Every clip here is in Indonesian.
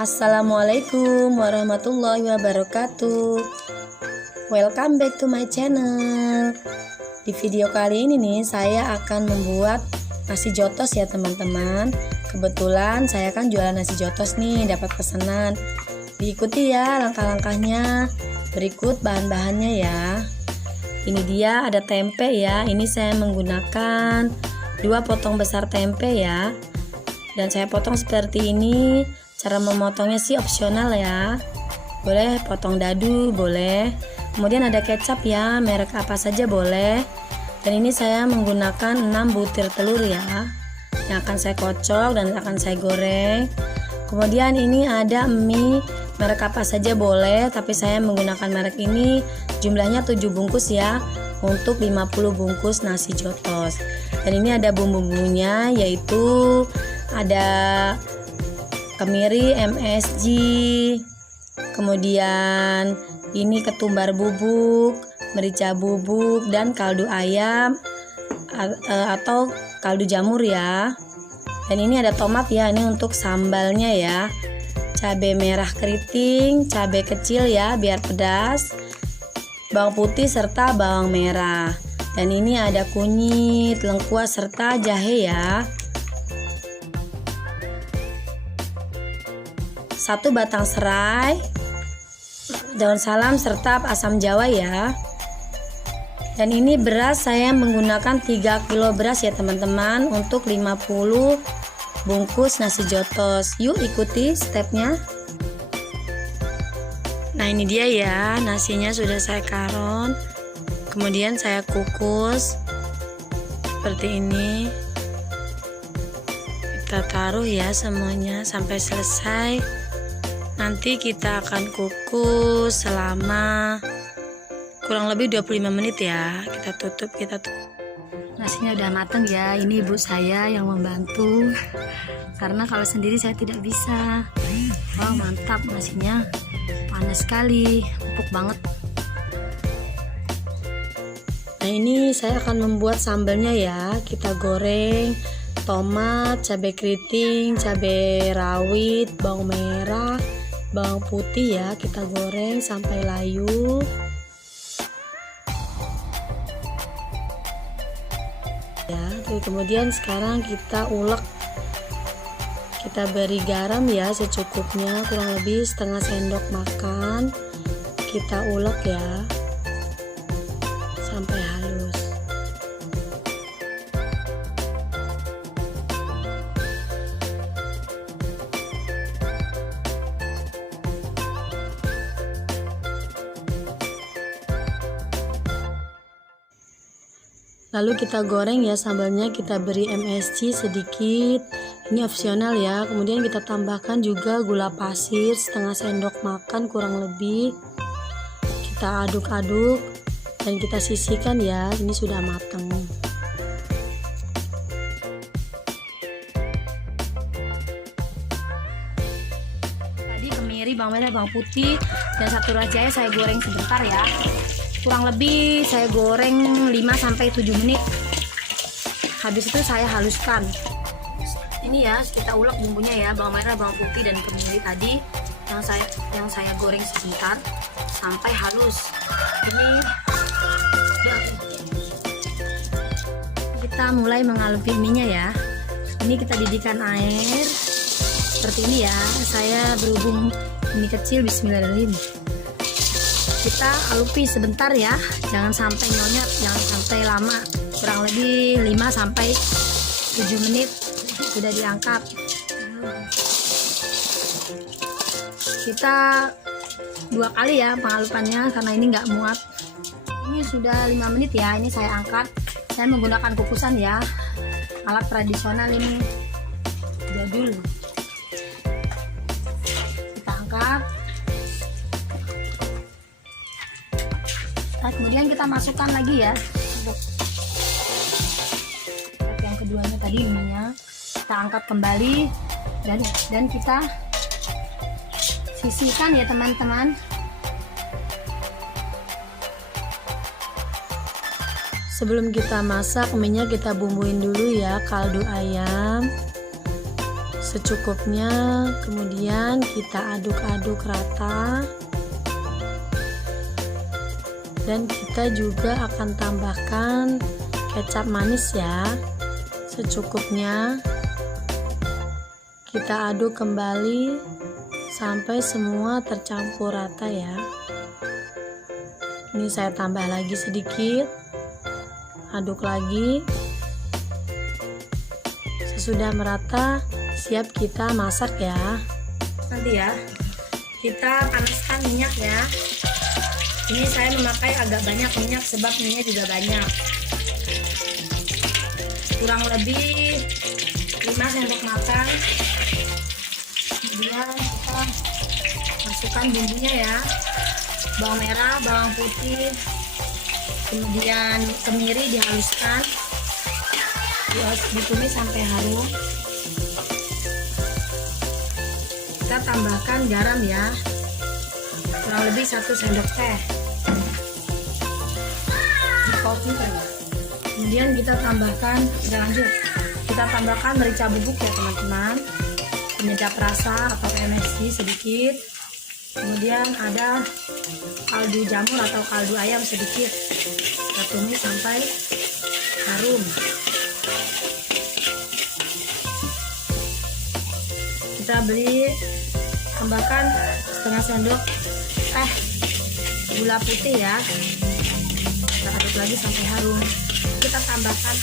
Assalamualaikum warahmatullahi wabarakatuh. Welcome back to my channel. Di video kali ini nih saya akan membuat nasi jotos ya teman-teman. Kebetulan saya kan jualan nasi jotos nih, dapat pesanan. Diikuti ya langkah-langkahnya. Berikut bahan-bahannya ya. Ini dia, ada tempe ya. Ini saya menggunakan 2 potong besar tempe ya. Dan saya potong seperti ini. Cara memotongnya sih opsional ya. Boleh potong dadu, boleh. Kemudian ada kecap ya, merek apa saja boleh. Dan ini saya menggunakan 6 butir telur ya, yang akan saya kocok dan akan saya goreng. Kemudian ini ada mie, merek apa saja boleh, tapi saya menggunakan merek ini. Jumlahnya 7 bungkus ya, untuk 50 bungkus nasi jotos. Dan ini ada bumbu-bumbunya, yaitu ada kemiri MSG, kemudian ini ketumbar bubuk, merica bubuk, dan kaldu ayam atau kaldu jamur ya. Dan ini ada tomat ya, ini untuk sambalnya ya. Cabai merah keriting, cabai kecil ya biar pedas, bawang putih serta bawang merah. Dan ini ada kunyit, lengkuas serta jahe ya. 1 batang serai, daun salam serta asam jawa ya. Dan ini beras saya menggunakan 3 kilo beras ya teman-teman, untuk 50 bungkus nasi jotos. Yuk ikuti stepnya. Nah ini dia ya, nasinya sudah saya karon, kemudian saya kukus seperti ini. Kita taruh ya semuanya sampai selesai. Nanti kita akan kukus selama kurang lebih 25 menit ya. Kita tutup. Nasinya udah matang ya. Ini ibu saya yang membantu, karena kalau sendiri saya tidak bisa. Wow, mantap nasinya, panas sekali, empuk banget. Nah ini saya akan membuat sambalnya ya. Kita goreng tomat, cabai keriting, cabai rawit, bawang merah, bawang putih ya, kita goreng sampai layu. Ya, kemudian sekarang kita ulek. Kita beri garam ya secukupnya, kurang lebih setengah sendok makan. Kita ulek ya sampai halus. Lalu kita goreng ya sambalnya, kita beri MSG sedikit, ini opsional ya. Kemudian kita tambahkan juga gula pasir setengah sendok makan kurang lebih. Kita aduk-aduk dan kita sisihkan ya, ini sudah matang. Tadi kemiri, bawang merah, bawang putih, dan 1 rajaya saya goreng sebentar ya. Kurang lebih saya goreng 5-7 menit. Habis itu saya haluskan. Ini ya, kita ulek bumbunya ya, bawang merah, bawang putih, dan kemiri tadi yang saya goreng sebentar sampai halus. Ini kita mulai mengalami ininya ya. Ini kita didihkan air seperti ini ya. Saya berhubung ini kecil, bismillahirrahmanirrahim. Kita alupi sebentar ya, jangan sampai nyonyot, jangan sampai lama. Kurang lebih 5-7 menit sudah diangkat. Kita 2 kali ya pengalupannya, karena ini nggak muat. Ini sudah 5 menit ya, ini saya angkat. Saya menggunakan kukusan ya, alat tradisional ini jadul. Kita angkat. Nah, kemudian kita masukkan lagi ya yang keduanya tadi, ininya kita angkat kembali dan kita sisihkan ya teman-teman. Sebelum kita masak, minyak kita bumbuin dulu ya, kaldu ayam secukupnya. Kemudian kita aduk-aduk rata, dan kita juga akan tambahkan kecap manis ya, secukupnya. Kita aduk kembali sampai semua tercampur rata ya. Ini saya tambah lagi sedikit, aduk lagi. Sesudah merata, siap kita masak ya. Nanti ya, kita panaskan minyak ya. Ini saya memakai agak banyak minyak sebab minyak juga banyak, kurang lebih 5 sendok makan. Kemudian kita masukkan bumbunya ya, bawang merah, bawang putih, kemudian kemiri dihaluskan, ditumis sampai harum. Kita tambahkan garam ya, kurang lebih 1 sendok teh. Kemudian kita tambahkan, kita tambahkan merica bubuk ya teman-teman, penyedap rasa atau MSG sedikit. Kemudian ada kaldu jamur atau kaldu ayam sedikit. Kita tumis sampai harum. Kita tambahkan setengah sendok teh gula putih ya. Kita aduk lagi sampai harum. Kita tambahkan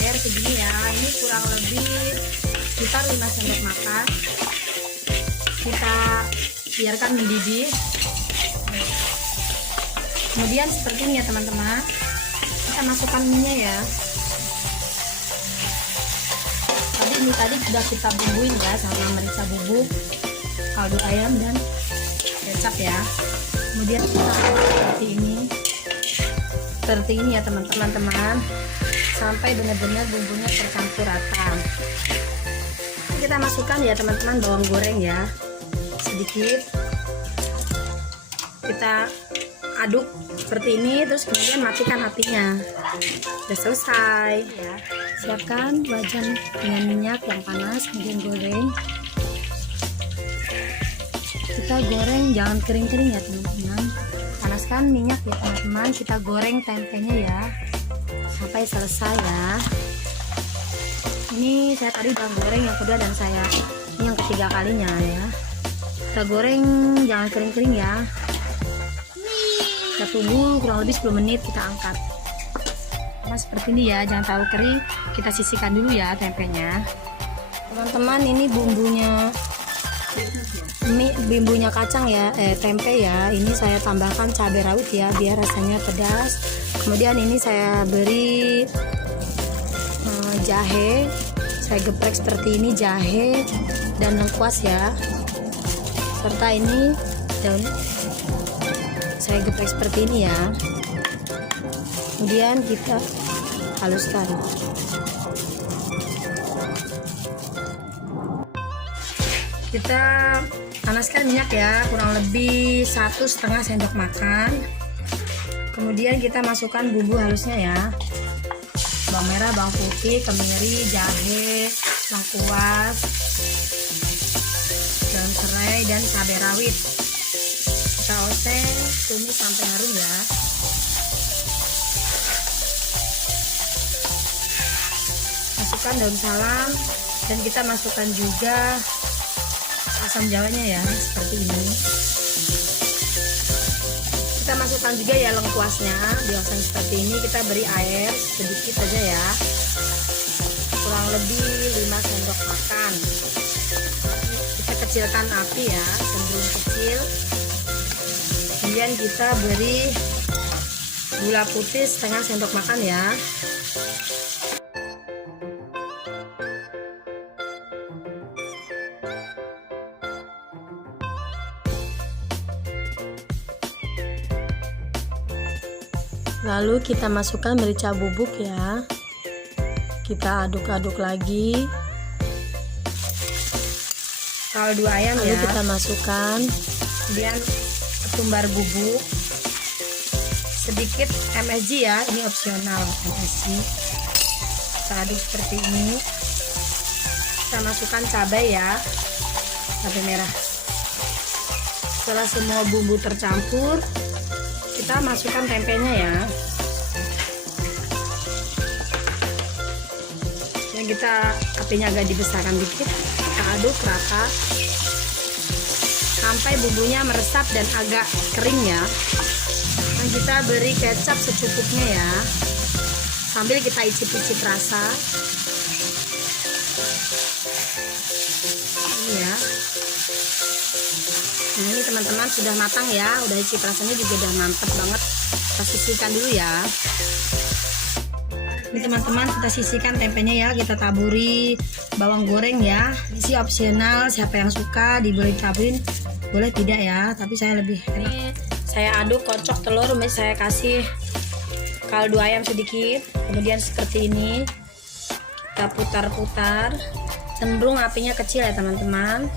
air segini ya, ini kurang lebih sekitar 5 sendok makan. Kita biarkan mendidih. Kemudian seperti ini ya teman-teman, kita masukkan minyak ya. Tadi sudah kita bumbuin ya sama merica bubuk, kaldu ayam dan kecap ya. Kemudian kita seperti ini ya teman-teman, sampai benar-benar bumbunya tercampur rata. Kita masukkan ya teman-teman bawang goreng ya, sedikit. Kita aduk seperti ini, terus kemudian matikan apinya. Sudah selesai ya. Siapkan wajan dengan minyak yang panas, kemudian goreng. Kita goreng jangan kering-kering ya teman-teman. Panaskan minyak ya teman-teman, kita goreng tempenya ya sampai selesai ya. Ini saya tadi udah goreng yang kedua dan ini yang ketiga kalinya ya. Kita goreng jangan kering-kering ya. Kita tunggu kurang lebih 10 menit, kita angkat. Nah, seperti ini ya, jangan terlalu kering. Kita sisihkan dulu ya tempenya. Teman-teman, ini bumbunya kacang ya, tempe ya. Ini saya tambahkan cabai rawit ya biar rasanya pedas. Kemudian ini saya beri jahe, saya geprek seperti ini, jahe dan lengkuas ya. Serta ini daun saya geprek seperti ini ya. Kemudian kita haluskan. Kita panaskan minyak ya, kurang lebih 1,5 sendok makan. Kemudian kita masukkan bumbu halusnya ya, bawang merah, bawang putih, kemiri, jahe, lengkuas, daun serai dan cabai rawit. Kita oseng, tumis sampai harum ya. Masukkan daun salam dan kita masukkan juga asam jawanya ya, seperti ini. Kita masukkan juga ya lengkuasnya, dioseng seperti ini. Kita beri air sedikit aja ya, kurang lebih 5 sendok makan. Kita kecilkan api ya, cenderung kecil. Kemudian kita beri gula putih setengah sendok makan ya. Lalu kita masukkan merica bubuk ya. Kita aduk-aduk lagi. Kaldu ayam lalu ya. Kita masukkan. Kemudian ketumbar bubuk. Sedikit MSG ya, ini opsional MSG. Kita aduk seperti ini. kita masukkan cabai ya, cabai merah. Setelah semua bumbu tercampur, kita masukkan tempenya ya. Yang kita apinya agak dibesarkan dikit, kita aduk rata sampai bumbunya meresap dan agak kering ya. Dan kita beri kecap secukupnya ya, sambil kita icip-icip rasa. Ini ya. Nah, ini teman-teman sudah matang ya, udah icip rasanya juga udah mantep banget. Kita sisihkan dulu ya. Ini teman-teman, kita sisihkan tempenya ya, kita taburi bawang goreng ya. Ini opsional, siapa yang suka boleh taburin, boleh tidak ya, tapi saya lebih enak. Saya aduk kocok telur, saya kasih kaldu ayam sedikit, kemudian seperti ini kita putar-putar, cenderung apinya kecil ya teman-teman.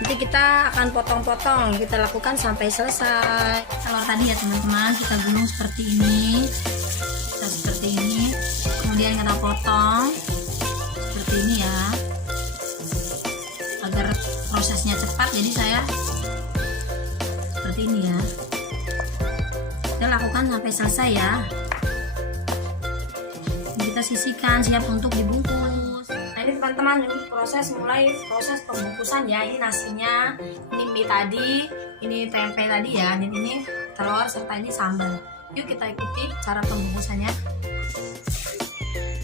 Nanti kita akan potong-potong, kita lakukan sampai selesai. Telur tadi ya teman-teman, kita gulung seperti ini, kemudian kita potong seperti ini ya, agar prosesnya cepat. Jadi saya seperti ini ya, kita lakukan sampai selesai ya. Kita sisihkan, siap untuk dibungkus. Nah ini teman-teman, ini proses pembungkusan ya. Ini nasinya, ini mie tadi, ini tempe tadi ya, dan ini telur serta ini sambal. Yuk kita ikuti cara pembungkusannya.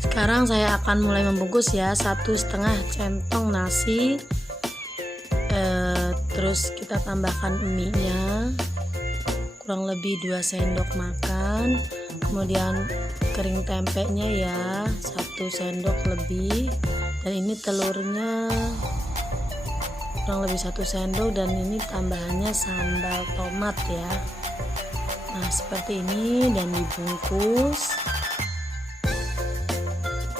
Sekarang saya akan mulai membungkus ya. 1,5 centong nasi, terus kita tambahkan mie-nya kurang lebih 2 sendok makan, kemudian kering tempenya ya 1 sendok lebih, dan ini telurnya kurang lebih 1 sendok, dan ini tambahannya sambal tomat ya. Nah seperti ini, dan dibungkus.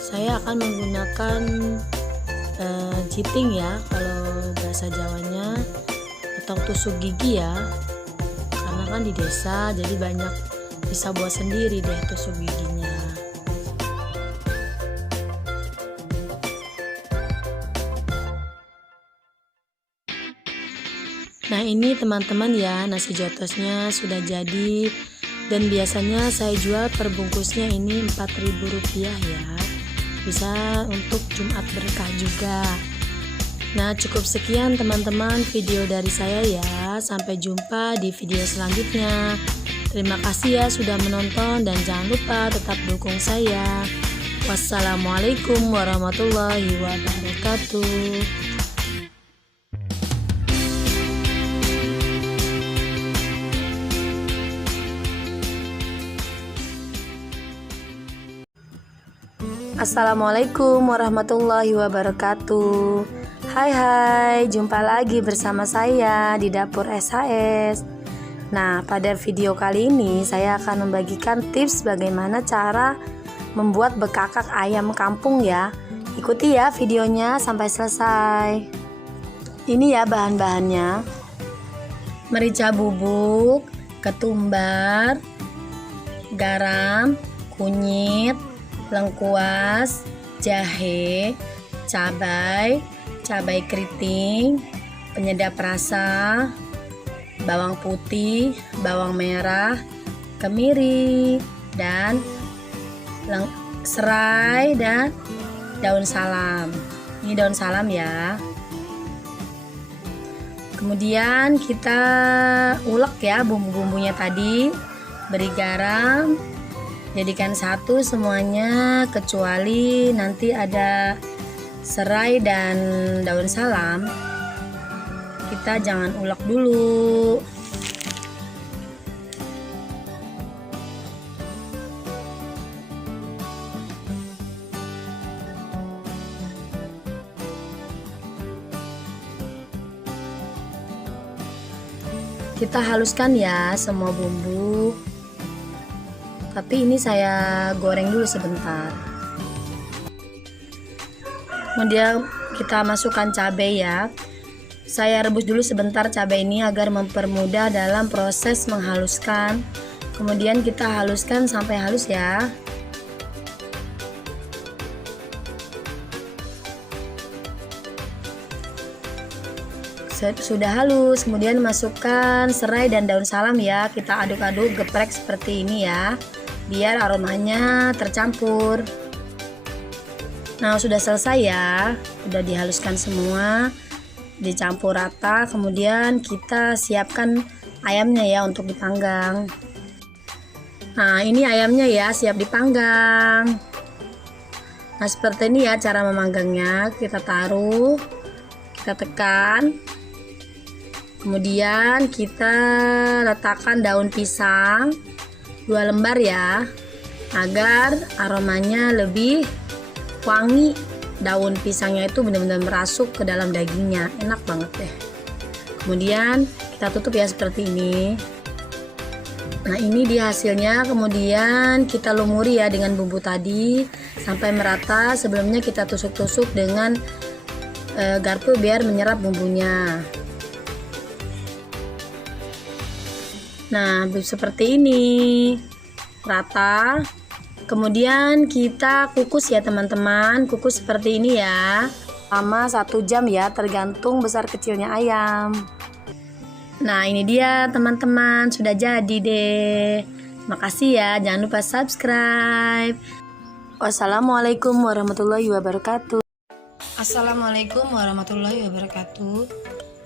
Saya akan menggunakan jiting ya kalau bahasa Jawanya, atau tusuk gigi ya, karena kan di desa jadi banyak bisa buat sendiri deh tusuk giginya. Nah ini teman-teman ya, nasi jotosnya sudah jadi, dan biasanya saya jual per bungkusnya ini Rp4.000 ya, bisa untuk Jumat berkah juga. Nah cukup sekian teman-teman video dari saya ya, sampai jumpa di video selanjutnya. Terima kasih ya sudah menonton, dan jangan lupa tetap dukung saya. Wassalamualaikum warahmatullahi wabarakatuh. Assalamualaikum warahmatullahi wabarakatuh. Hai, jumpa lagi bersama saya di Dapur SHS. Nah, pada video kali ini saya akan membagikan tips bagaimana cara membuat bekakak ayam kampung ya. Ikuti ya videonya sampai selesai. Ini ya bahan-bahannya: merica bubuk, ketumbar, garam, kunyit, lengkuas, jahe, cabai keriting, penyedap rasa, bawang putih, bawang merah, kemiri, dan serai, dan daun salam. Ini daun salam ya. Kemudian kita ulek ya bumbu-bumbunya tadi, beri garam, jadikan satu semuanya, kecuali nanti ada serai dan daun salam, kita jangan ulek dulu. Kita haluskan ya semua bumbu, tapi ini saya goreng dulu sebentar. Kemudian kita masukkan cabai ya. Saya rebus dulu sebentar cabai ini agar mempermudah dalam proses menghaluskan. Kemudian kita haluskan sampai halus ya. sudah halus, kemudian masukkan serai dan daun salam ya. Kita aduk-aduk, geprek seperti ini ya, biar aromanya tercampur. Nah, sudah selesai ya, sudah dihaluskan semua, dicampur rata. Kemudian kita siapkan ayamnya ya untuk dipanggang. Nah, ini ayamnya ya, siap dipanggang. Nah, seperti ini ya cara memanggangnya. Kita taruh, kita tekan, kemudian kita letakkan daun pisang 2 lembar ya, agar aromanya lebih wangi. Daun pisangnya itu benar-benar merasuk ke dalam dagingnya, enak banget deh. Kemudian kita tutup ya seperti ini. Nah, ini dia hasilnya. Kemudian kita lumuri ya dengan bumbu tadi sampai merata. Sebelumnya kita tusuk-tusuk dengan garpu biar menyerap bumbunya. Nah, seperti ini, rata. Kemudian kita kukus ya teman-teman, kukus seperti ini ya, selama 1 jam ya, tergantung besar kecilnya ayam. Nah, ini dia teman-teman, sudah jadi deh. Makasih ya, jangan lupa subscribe. Wassalamualaikum warahmatullahi wabarakatuh. Assalamualaikum warahmatullahi wabarakatuh.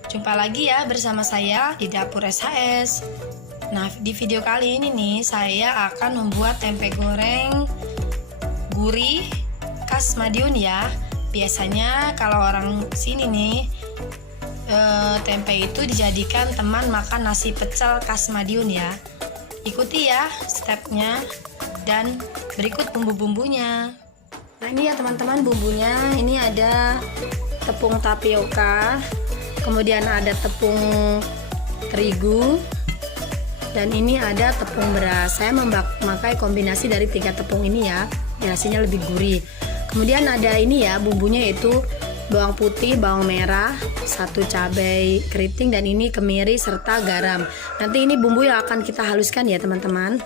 Jumpa lagi ya bersama saya di Dapur SHS. Nah, di video kali ini nih saya akan membuat tempe goreng gurih khas Madiun ya. Biasanya kalau orang sini nih tempe itu dijadikan teman makan nasi pecel khas Madiun ya. Ikuti ya stepnya dan berikut bumbu-bumbunya. Nah, ini ya teman-teman bumbunya. Ini ada tepung tapioka, kemudian ada tepung terigu, dan ini ada tepung beras. Saya memakai kombinasi dari 3 tepung ini ya, biar hasilnya lebih gurih. Kemudian ada ini ya bumbunya, yaitu bawang putih, bawang merah, 1 cabai keriting, dan ini kemiri serta garam. Nanti ini bumbu yang akan kita haluskan ya teman-teman.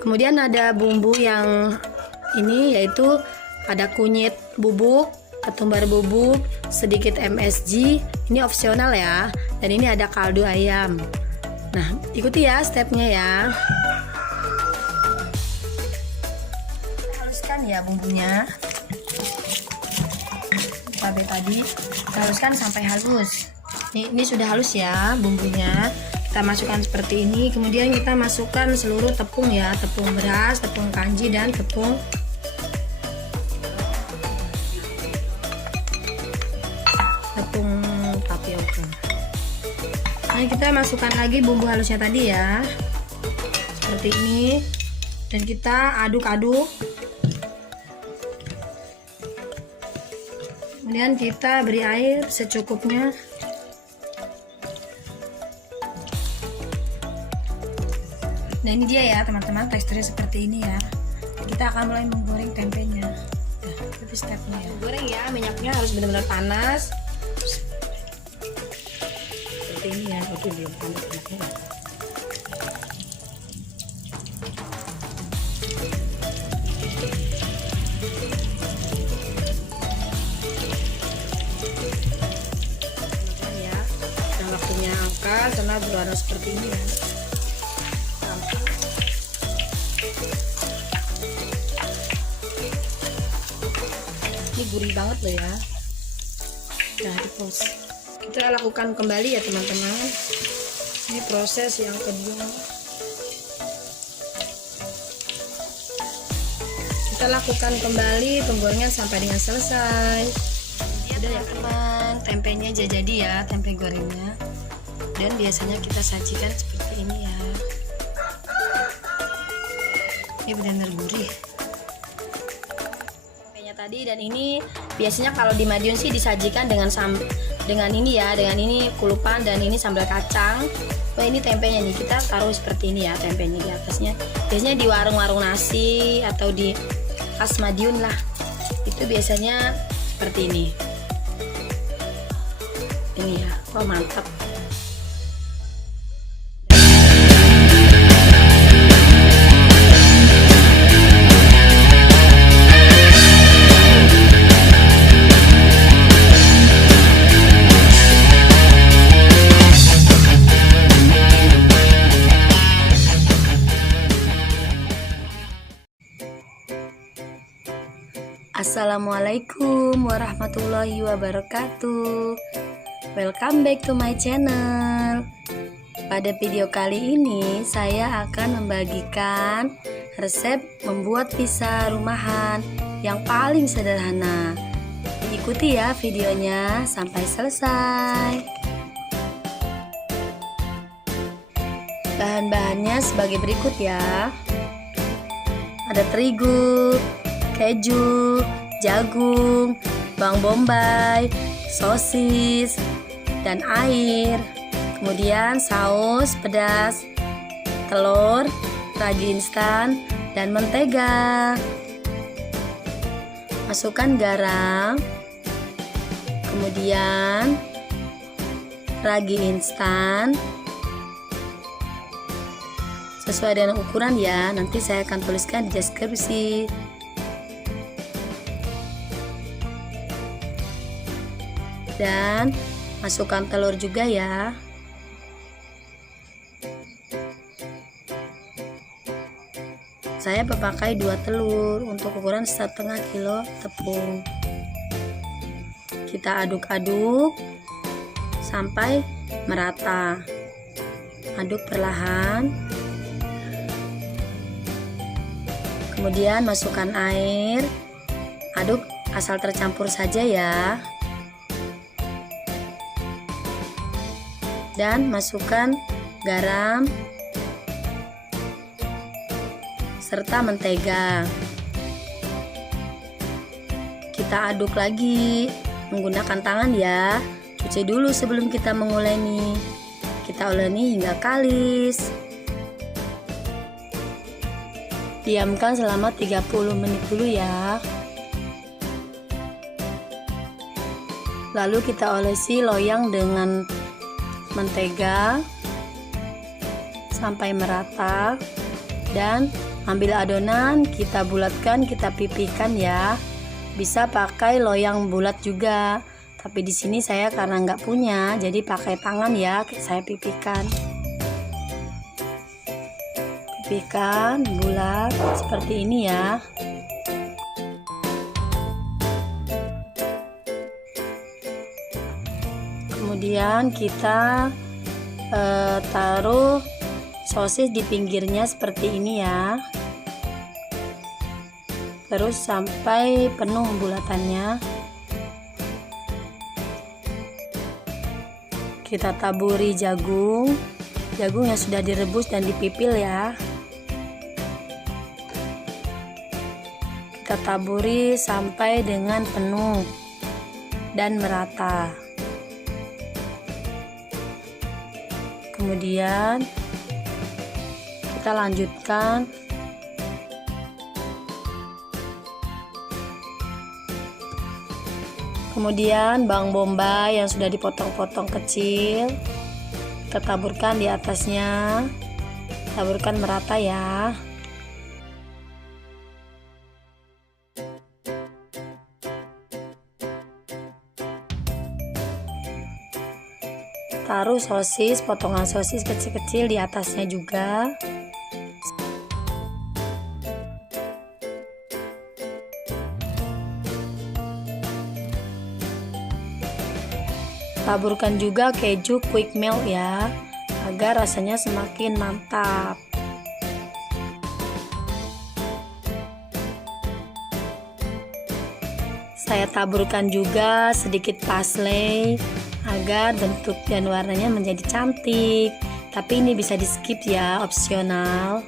Kemudian ada bumbu yang ini, yaitu ada kunyit bubuk, ketumbar bubuk, sedikit MSG, ini opsional ya. Dan ini ada kaldu ayam. Nah, ikuti ya stepnya ya. Kita haluskan ya bumbunya. Cabai tadi kita haluskan sampai halus. Ini sudah halus ya bumbunya. Kita masukkan seperti ini. Kemudian kita masukkan seluruh tepung ya, tepung beras, tepung kanji, dan tepung tapioka. Nah, kita masukkan lagi bumbu halusnya tadi ya, seperti ini, dan kita aduk-aduk. Kemudian kita beri air secukupnya. Nah, ini dia ya teman-teman, teksturnya seperti ini ya. Kita akan mulai menggoreng tempenya. Nah, itu stepnya ya. Goreng ya, minyaknya harus benar-benar panas. Seperti ini ya. Oke, belum panas minyaknya. Ya, dan waktunya angkat karena berwarna seperti ini ya. Ini gurih banget loh ya. Nah, di pause. Kita lakukan kembali ya teman-teman. Ini proses yang kedua. Kita lakukan kembali penggorengan sampai dengan selesai. Udah ya teman, tempenya jadi ya, tempe gorengnya. Dan biasanya kita sajikan seperti ini ya. Ini benar-benar gurih tadi. Dan ini biasanya kalau di Madiun sih disajikan dengan ini ya, dengan ini kulupan dan ini sambal kacang. Wah, ini tempenya nih kita taruh seperti ini ya, tempenya di atasnya. Biasanya di warung-warung nasi atau di khas Madiun lah, itu biasanya seperti ini. Ini ya, oh mantap. Assalamualaikum warahmatullahi wabarakatuh. Welcome back to my channel. Pada video kali ini saya akan membagikan resep membuat pizza rumahan yang paling sederhana. Ikuti ya videonya sampai selesai. Bahan-bahannya sebagai berikut ya. Ada terigu, keju, jagung, bawang bombay, sosis, dan air. Kemudian saus pedas, telur, ragi instan, dan mentega. Masukkan garam, kemudian ragi instan sesuai dengan ukuran ya, nanti saya akan tuliskan di deskripsi. Dan masukkan telur juga ya. Saya memakai 2 telur untuk ukuran 1,5 kilo tepung. Kita aduk-aduk sampai merata. Aduk perlahan. Kemudian masukkan air, aduk asal tercampur saja ya. Dan masukkan garam serta mentega. Kita aduk lagi menggunakan tangan ya. Cuci dulu sebelum kita menguleni. Kita uleni hingga kalis. Diamkan selama 30 menit dulu ya. Lalu kita olesi loyang dengan mentega sampai merata dan ambil adonan, kita bulatkan, kita pipihkan ya. Bisa pakai loyang bulat juga, tapi di sini saya karena nggak punya, jadi pakai tangan ya. Saya pipihkan. Pipihkan bulat seperti ini ya. Kemudian kita taruh sosis di pinggirnya seperti ini ya. Terus sampai penuh bulatannya. Kita taburi jagung yang sudah direbus dan dipipil ya. Kita taburi sampai dengan penuh dan merata. Kemudian kita lanjutkan bawang bombay yang sudah dipotong-potong kecil kita taburkan di atasnya. Taburkan merata ya. Taruh sosis, potongan sosis kecil-kecil di atasnya juga. Taburkan juga keju quick melt ya, agar rasanya semakin mantap. Saya taburkan juga sedikit parsley agar bentuk dan warnanya menjadi cantik. Tapi ini bisa di skip ya, opsional.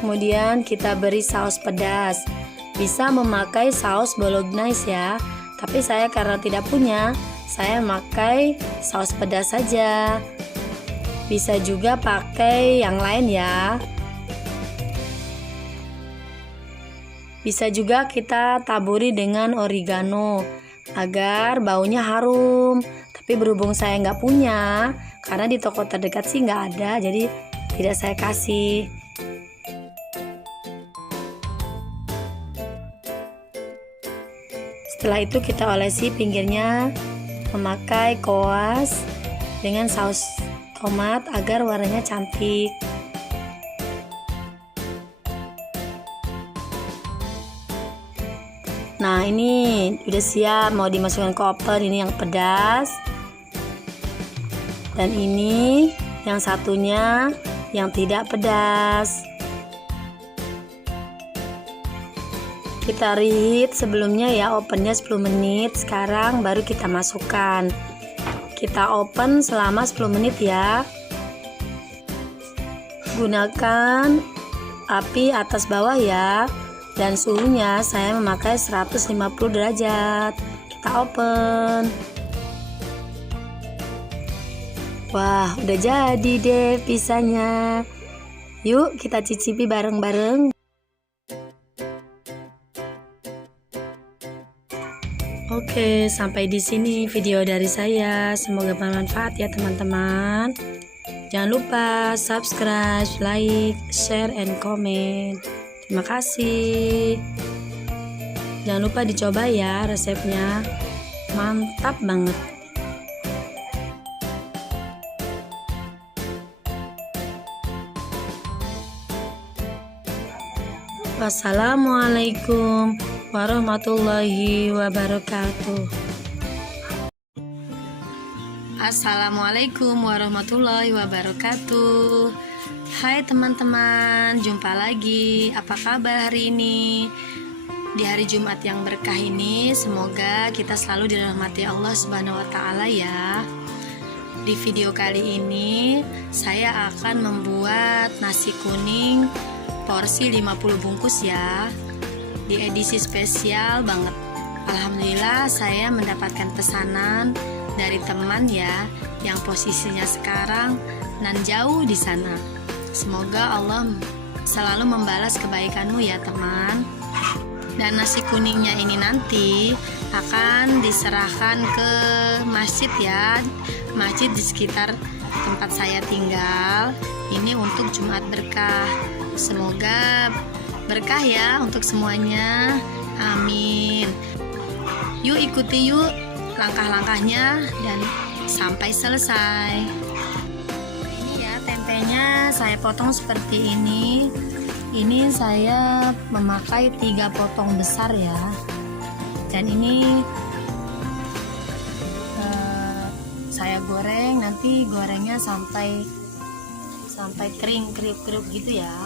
Kemudian kita beri saus pedas. Bisa memakai saus bolognese ya, tapi saya karena tidak punya, saya memakai saus pedas saja. Bisa juga pakai yang lain ya. Bisa juga kita taburi dengan oregano agar baunya harum. Tapi berhubung saya nggak punya, karena di toko terdekat sih nggak ada, jadi tidak saya kasih. Setelah itu kita olesi pinggirnya memakai koas dengan saus tomat agar warnanya cantik. Nah, ini udah siap mau dimasukkan ke oven. Ini yang pedas. Dan ini yang satunya yang tidak pedas. Kita reheat sebelumnya ya, ovennya 10 menit. Sekarang baru kita masukkan. Kita oven selama 10 menit ya. Gunakan api atas bawah ya. Dan suhunya saya memakai 150 derajat. Kita open. Wah, udah jadi deh pizzanya. Yuk kita cicipi bareng-bareng. Oke, sampai di sini video dari saya. Semoga bermanfaat ya teman-teman. Jangan lupa subscribe, like, share, and comment. Terima kasih. Jangan lupa dicoba ya resepnya. Mantap banget. Wassalamualaikum warahmatullahi wabarakatuh. Assalamualaikum warahmatullahi wabarakatuh. Hai teman-teman, jumpa lagi. Apa kabar hari ini? Di hari Jumat yang berkah ini, semoga kita selalu dirahmati Allah Subhanahu wa Ta'ala ya. Di video kali ini, saya akan membuat nasi kuning porsi 50 bungkus ya. Di edisi spesial banget. Alhamdulillah saya mendapatkan pesanan dari teman ya, yang posisinya sekarang nan jauh di sana. Semoga Allah selalu membalas kebaikanmu ya teman. Dan nasi kuningnya ini nanti akan diserahkan ke masjid ya, masjid di sekitar tempat saya tinggal. Ini untuk Jumat berkah. Semoga berkah ya untuk semuanya. Amin. Yuk ikuti yuk langkah-langkahnya dan sampai selesai. Ini ya tempenya saya potong seperti ini. Ini saya memakai 3 potong besar ya. Dan ini saya goreng, nanti gorengnya sampai kering kriuk-kriuk gitu ya.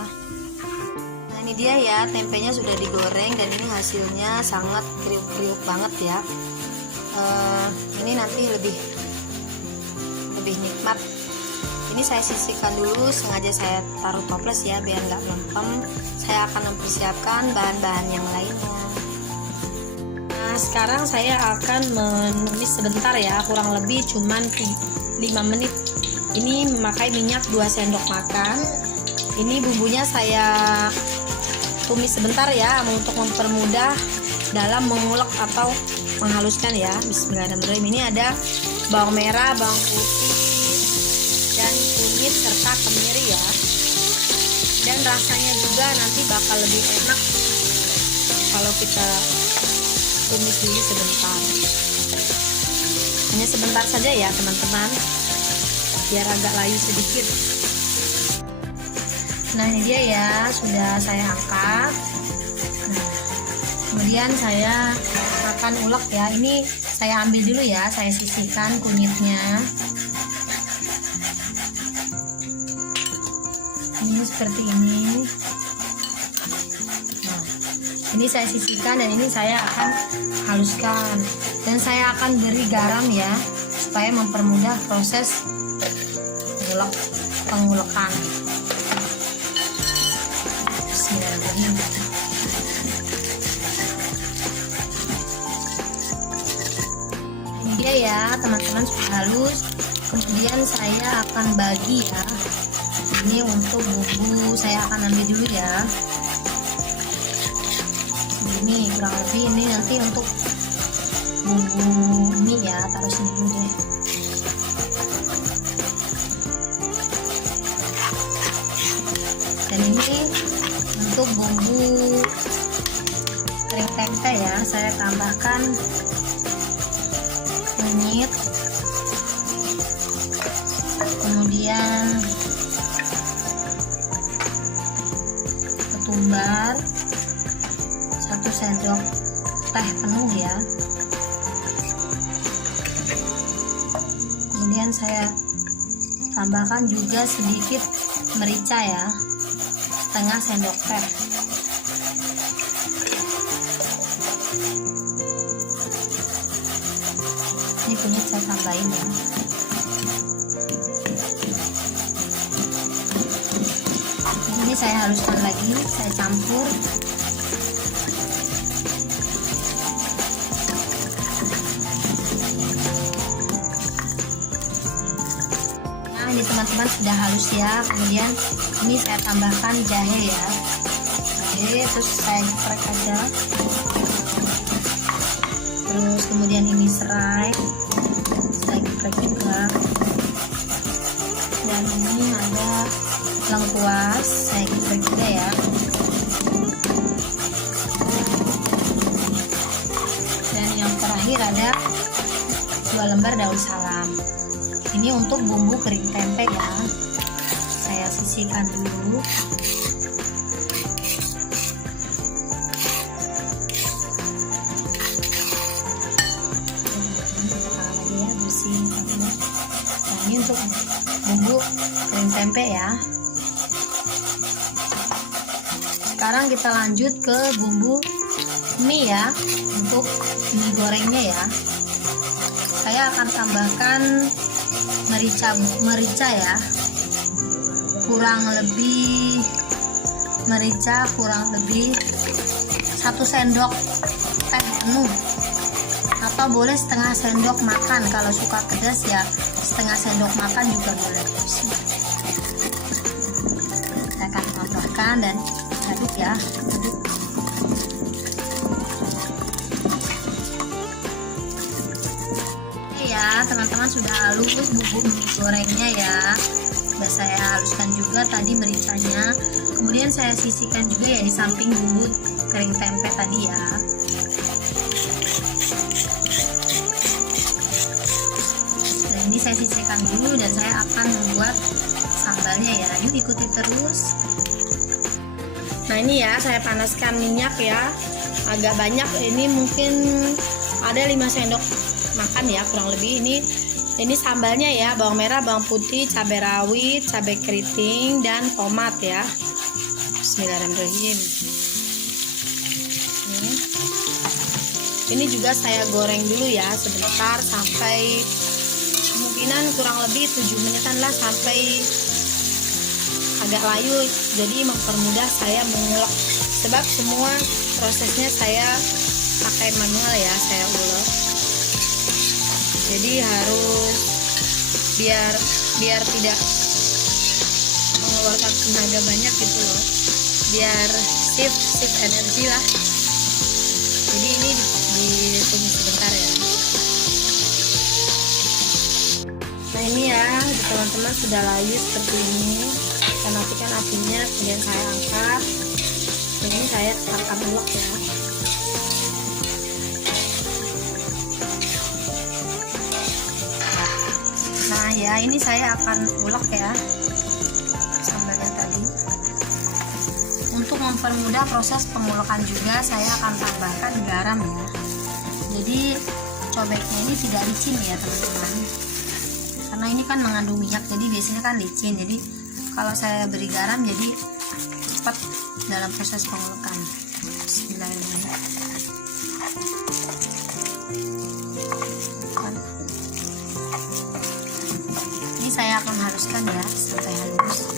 Nah ini dia ya, tempenya sudah digoreng dan ini hasilnya sangat kriuk-kriuk banget ya. Ini nanti lebih nikmat. Ini saya sisihkan dulu, sengaja saya taruh toples ya biar nggak melempem. Saya akan mempersiapkan bahan-bahan yang lainnya. Nah sekarang saya akan menumis sebentar ya, kurang lebih cuman 5 menit. Ini memakai minyak 2 sendok makan. Ini bumbunya saya tumis sebentar ya, untuk mempermudah dalam mengulek atau menghaluskan ya. Bismillahirrahmanirrahim. Ini ada bawang merah, bawang putih, dan kunyit serta kemiri ya. Dan rasanya juga nanti bakal lebih enak kalau kita tumis dulu sebentar. Hanya sebentar saja ya teman-teman, biar agak layu sedikit. Nah ini dia ya, sudah saya angkat. Nah, kemudian saya akan ulek ya. Ini saya ambil dulu ya, saya sisihkan kunyitnya. Ini seperti ini. Nah, ini saya sisihkan dan ini saya akan haluskan. Dan saya akan beri garam ya, supaya mempermudah proses pengulekan. Bismillahirrahmanirrahim. Ini dia ya teman-teman, sudah halus. Kemudian saya akan bagi ya. Ini untuk bumbu saya akan ambil dulu ya. Ini kurang lebih, ini nanti untuk bumbu mie ya, taruh sini dulu deh. Dan ini untuk bumbu kering tempe ya, saya tambahkan kunyit, kemudian ketumbar 1 sendok teh penuh ya. Kemudian saya tambahkan juga sedikit merica ya, setengah sendok teh. Ini kunyit saya tambahin ya. Ini saya haluskan lagi, saya campur. Nah, ini teman-teman sudah halus ya. Kemudian ini saya tambahkan jahe ya. Jahe terus saya geprek aja. Terus kemudian ini serai, saya geprek juga. Dan ini ada lengkuas, saya geprek juga ya. Dan yang terakhir ada 2 lembar daun salam. Ini untuk bumbu kering tempe ya. Saya sisihkan dulu. Nah, ini untuk bumbu kering tempe ya. Sekarang kita lanjut ke bumbu mie ya, untuk mie gorengnya ya. Saya akan tambahkan merica ya, kurang lebih 1 sendok teh penuh, atau boleh setengah sendok makan. Kalau suka pedas ya setengah sendok makan juga boleh. Saya akan tambahkan dan aduk ya, aduk. Oke ya teman-teman, sudah halus bumbu mie gorengnya ya. Sudah saya haluskan juga tadi mericanya. Kemudian saya sisihkan juga ya di samping bumbu kering tempe tadi ya. Dan ini saya sisihkan dulu dan saya akan membuat sambalnya ya. Yuk ikuti terus. Nah ini ya, saya panaskan minyak ya, agak banyak, ini mungkin ada 5 sendok makan ya kurang lebih. Ini sambalnya ya, bawang merah, bawang putih, cabai rawit, cabai keriting, dan tomat ya. Bismillahirrahmanirrahim. Ini juga saya goreng dulu ya sebentar, sampai kemungkinan kurang lebih 7 menitan lah, sampai agak layu, jadi mempermudah saya mengulek, sebab semua prosesnya saya pakai manual ya, saya ulek. Jadi harus biar tidak mengeluarkan tenaga banyak gitu loh, biar shift energi lah. Jadi ini ditumis sebentar ya. Nah ini ya teman-teman, sudah layu seperti ini. Saya matikan apinya, kemudian saya angkat. Ini saya akan ulek ya. Nah ya, ini saya akan ulek ya sambalnya tadi. Untuk mempermudah proses pengulekan juga, saya akan tambahkan garam ya. Jadi cobeknya ini tidak licin ya teman-teman, karena ini kan mengandung minyak, jadi biasanya kan licin. Jadi kalau saya beri garam jadi cepat dalam proses pengulekan. Bismillahirrahmanirrahim. Ini saya akan haluskan ya sampai halus.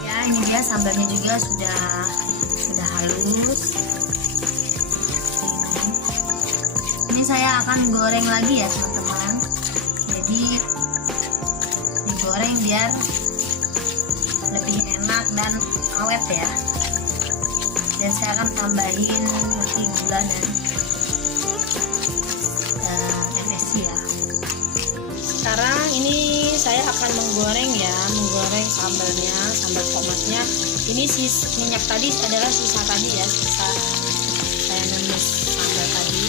Ya ini dia sambalnya juga sudah halus. Ini saya akan goreng lagi ya teman-teman. Jadi digoreng biar lebih enak dan awet ya. Dan saya akan tambahin nanti gula dan MSG ya. Sekarang ini saya akan menggoreng sambalnya, sambal tomatnya. Ini minyak tadi adalah sisa tadi ya, sisa saya numis sambal tadi.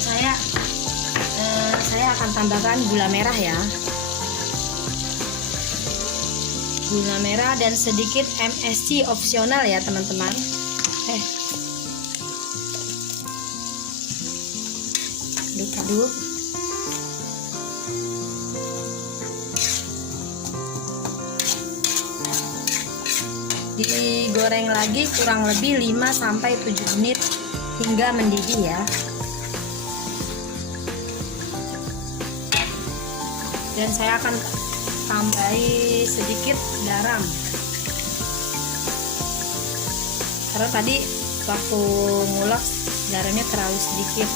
saya akan tambahkan gula merah ya, gula merah dan sedikit MSG opsional ya teman-teman. Aduk-aduk. Digoreng lagi kurang lebih 5-7 menit hingga mendidih ya. Dan saya akan tambahi sedikit garam, karena tadi waktu ngulek garamnya terlalu sedikit.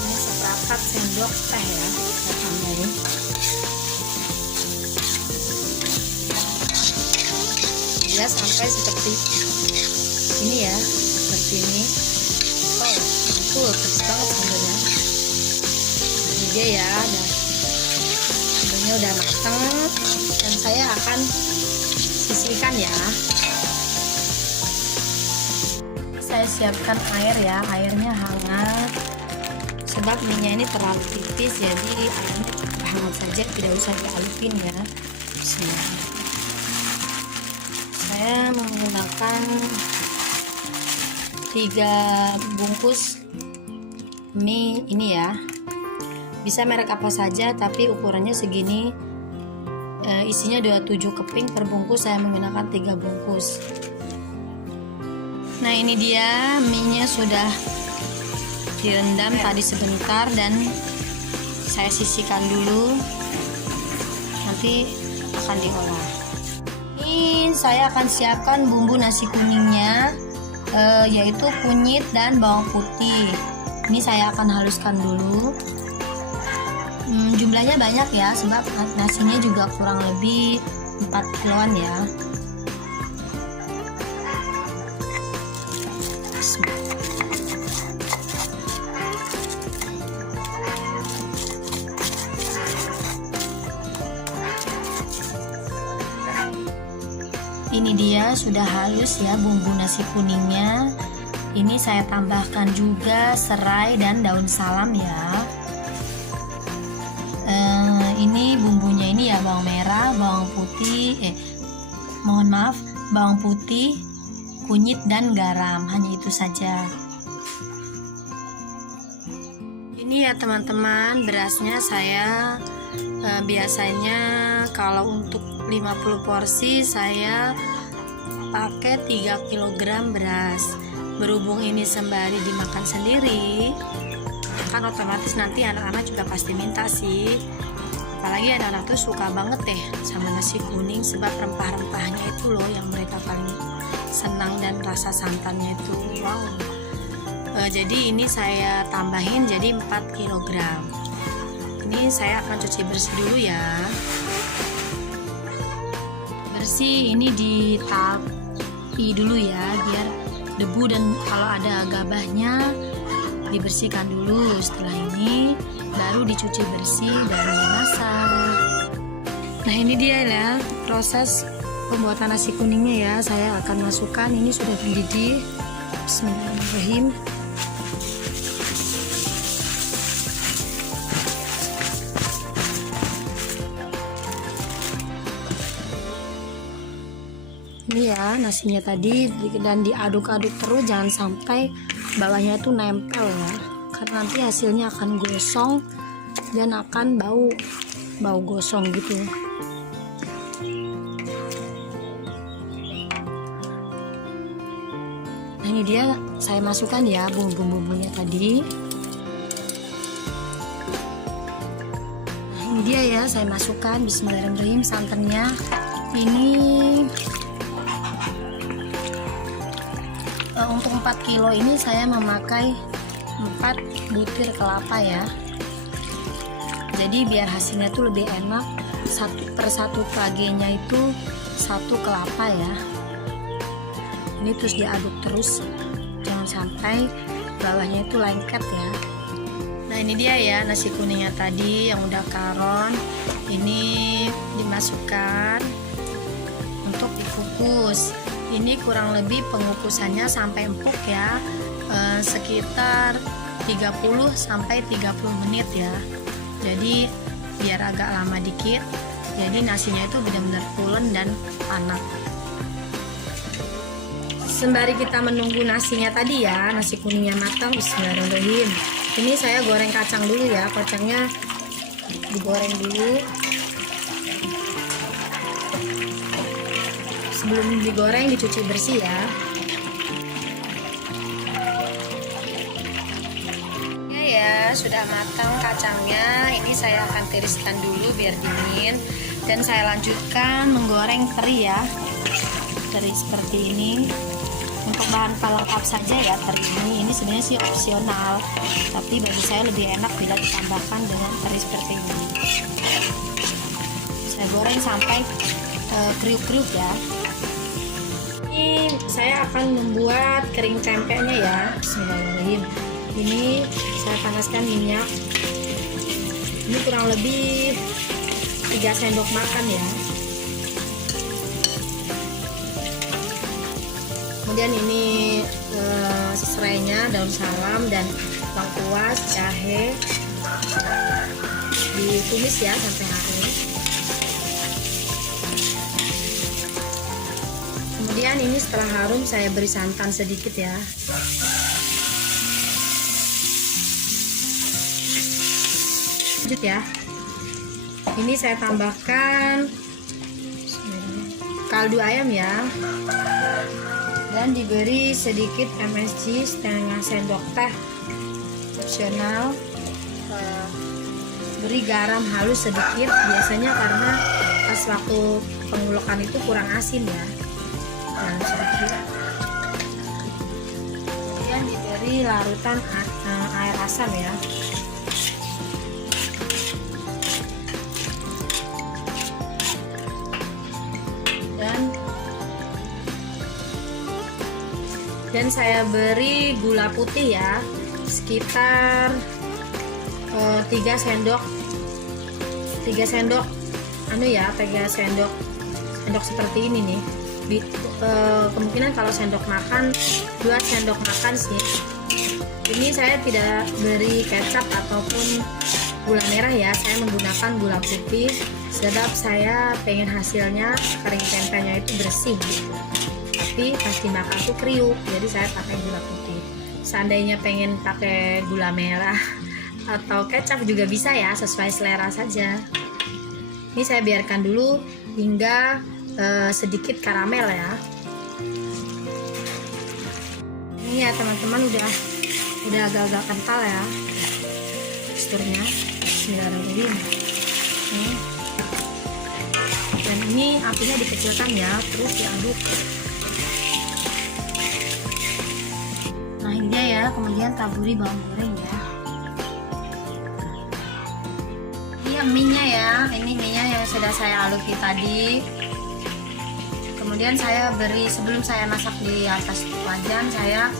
Ini seperempat sendok teh ya, saya tambahin. Ya sampai seperti ini ya, seperti ini. Oh mantul, pedas banget sebenarnya. Ini dia ya, udah matang dan saya akan sisihkan ya. Saya siapkan air ya, airnya hangat sebab minyak ini terlalu tipis, jadi airnya hangat saja, tidak usah dialupin ya. Saya menggunakan 3 bungkus mie ini ya, bisa merek apa saja tapi ukurannya segini, isinya 27 keping per bungkus. Saya menggunakan 3 bungkus. Nah ini dia mie-nya sudah direndam tadi sebentar dan saya sisihkan dulu, nanti akan diolah. Ini saya akan siapkan bumbu nasi kuningnya, yaitu kunyit dan bawang putih. Ini saya akan haluskan dulu. Jumlahnya banyak ya, sebab nasinya juga kurang lebih 4 kiloan ya. Ini dia sudah halus ya bumbu nasi kuningnya. Ini saya tambahkan juga serai dan daun salam ya. Ini bumbunya ini ya, bawang merah, bawang putih, bawang putih, kunyit dan garam, hanya itu saja. Ini ya teman-teman, berasnya saya biasanya kalau untuk 50 porsi saya pakai 3 kg beras. Berhubung ini sembari dimakan sendiri, kan otomatis nanti anak-anak juga pasti minta sih. Apalagi anak-anak tuh suka banget deh sama nasi kuning, sebab rempah-rempahnya itu loh yang mereka paling senang, dan rasa santannya itu wow. Jadi ini saya tambahin jadi 4 kg. Ini saya akan cuci bersih dulu ya. Bersih ini ditapi dulu ya, biar debu dan kalau ada gabahnya dibersihkan dulu. Setelah ini baru dicuci bersih dan dimasak. Nah ini dia ya proses pembuatan nasi kuningnya ya. Saya akan masukkan, ini sudah mendidih. Bismillahirrahmanirrahim. Ini ya nasinya tadi, dan diaduk-aduk terus, jangan sampai bawahnya itu nempel ya, karena nanti hasilnya akan gosong dan akan bau gosong gitu. Nah ini dia saya masukkan ya bumbu-bumbunya tadi. Nah ini dia ya saya masukkan, bismillahirrahmanirrahim, santannya. Ini untuk 4 kilo ini saya memakai 4 butir kelapa ya. Jadi biar hasilnya tuh lebih enak, 1/1 kg-nya itu 1 kelapa ya. Ini terus diaduk terus, jangan sampai bawahnya itu lengket ya. Nah ini dia ya nasi kuningnya tadi yang udah karon. Ini dimasukkan untuk dikukus. Ini kurang lebih pengukusannya sampai empuk ya. sekitar 30 sampai 30 menit ya. Jadi biar agak lama dikit. Jadi nasinya itu benar-benar pulen dan panas. Sembari kita menunggu nasinya tadi ya, nasi kuningnya matang, bismillahirrahmanirrahim. Ini saya goreng kacang dulu ya, kacangnya digoreng dulu. Sebelum digoreng dicuci bersih ya. Ya, sudah matang kacangnya. Ini saya akan tiriskan dulu biar dingin. Dan saya lanjutkan menggoreng teri ya. Teri seperti ini. Untuk bahan pelengkap saja ya teri ini sebenarnya sih opsional, tapi bagi saya lebih enak bila ditambahkan dengan teri seperti ini. Saya goreng sampai kriuk-kriuk ya. Ini saya akan membuat kering tempenya ya. Bismillahirrahmanirrahim. Ini saya panaskan minyak. Ini kurang lebih 3 sendok makan ya. Kemudian ini serainya, daun salam dan lengkuas, jahe ditumis ya sampai harum. Kemudian ini setelah harum saya beri santan sedikit ya. Lanjut ya. Ini saya tambahkan kaldu ayam ya. Dan diberi sedikit MSG setengah sendok teh opsional. Beri garam halus sedikit biasanya karena pas waktu pengulekan itu kurang asin ya. Dan sedikit. Kemudian diberi larutan air asam ya. Dan saya beri gula putih ya, sekitar 3 sendok seperti ini nih. Kemungkinan kalau sendok makan 2 sendok makan sih. Ini saya tidak beri kecap ataupun gula merah ya, saya menggunakan gula putih sebab saya pengen hasilnya kering tempenya itu bersih gitu. Tapi pas dimakan tuh kriuk, jadi saya pakai gula putih. Seandainya pengen pakai gula merah atau kecap juga bisa ya, sesuai selera saja. Ini saya biarkan dulu hingga sedikit karamel ya. Ini ya teman-teman udah agak-agak kental ya teksturnya. Bismillahirrahmanirrahim. Dan ini apinya dikecilkan ya, terus diaduk. Nah ini ya, kemudian taburi bawang goreng ya. Ini mie-nya ya, ini mie-nya yang sudah saya aluki tadi. Kemudian saya beri, sebelum saya masak di atas wajan, saya